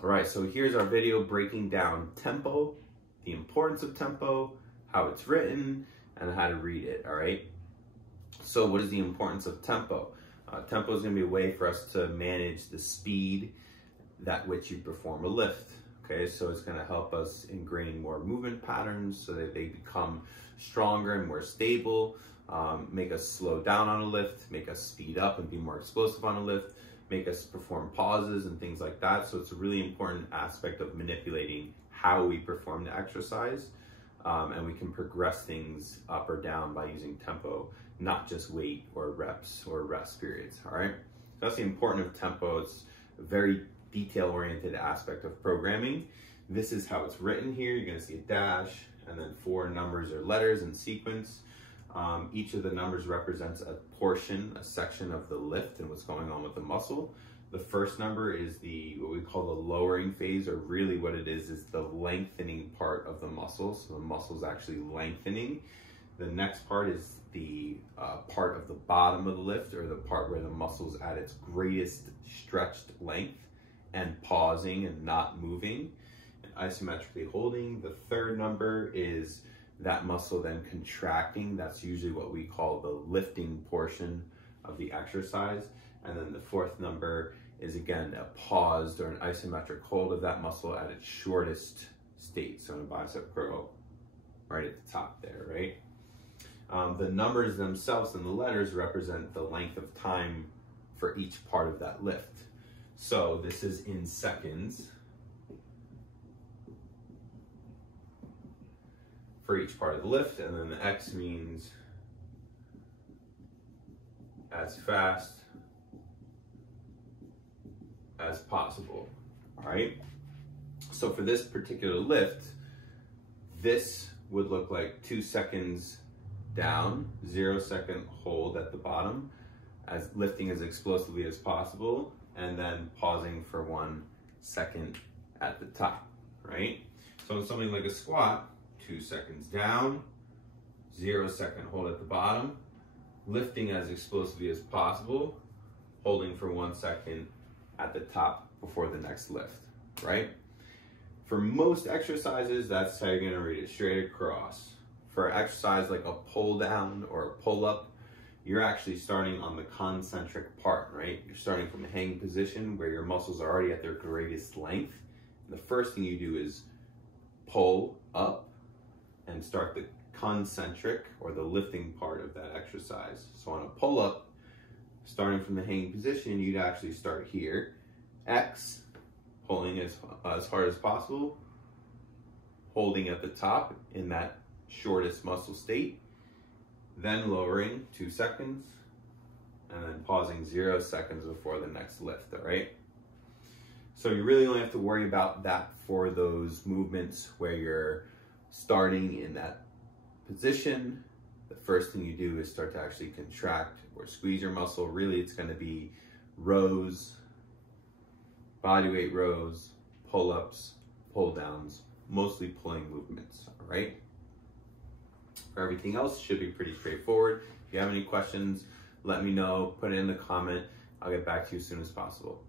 All right, so here's our video breaking down tempo, the importance of tempo, how it's written, and how to read it, all right? So what is the importance of tempo? Tempo is gonna be a way for us to manage the speed that which you perform a lift, okay? So it's gonna help us ingrain more movement patterns so that they become stronger and more stable, make us slow down on a lift, make us speed up and be more explosive on a lift, make us perform pauses and things like that. So it's a really important aspect of manipulating how we perform the exercise. And we can progress things up or down by using tempo, not just weight or reps or rest periods, all right? So that's the importance of tempo. It's a very detail-oriented aspect of programming. This is how it's written here. You're gonna see a dash and then 4 numbers or letters in sequence. Each of the numbers represents a portion, a section of the lift and what's going on with the muscle. The first number is what we call the lowering phase, or really what it is the lengthening part of the muscle. So the muscle's actually lengthening. The next part is the part of the bottom of the lift, or the part where the muscle's at its greatest stretched length and pausing and not moving and isometrically holding. The third number is that muscle then contracting. That's usually what we call the lifting portion of the exercise. And then the fourth number is again a paused or an isometric hold of that muscle at its shortest state. So in a bicep curl, right at the top there, right? The numbers themselves and the letters represent the length of time for each part of that lift. So this is in seconds for each part of the lift, and then the X means as fast as possible, all right? So for this particular lift, this would look like 2 seconds down, 0 second hold at the bottom, as lifting as explosively as possible, and then pausing for 1 second at the top, right? So in something like a squat, 2 seconds down, 0 second hold at the bottom, lifting as explosively as possible, holding for 1 second at the top before the next lift, right? For most exercises, that's how you're gonna read it, straight across. For an exercise like a pull down or a pull up, you're actually starting on the concentric part, right? You're starting from a hanging position where your muscles are already at their greatest length. And the first thing you do is pull up and start the concentric or the lifting part of that exercise. So on a pull up, starting from the hanging position, you'd actually start here. X, pulling as hard as possible, holding at the top in that shortest muscle state, then lowering 2 seconds, and then pausing 0 seconds before the next lift, all right? So you really only have to worry about that for those movements where you're starting in that position. The first thing you do is start to actually contract or squeeze your muscle. Really, it's gonna be rows, bodyweight rows, pull-ups, pull-downs, mostly pulling movements, all right? For everything else, should be pretty straightforward. If you have any questions, let me know, put it in the comment. I'll get back to you as soon as possible.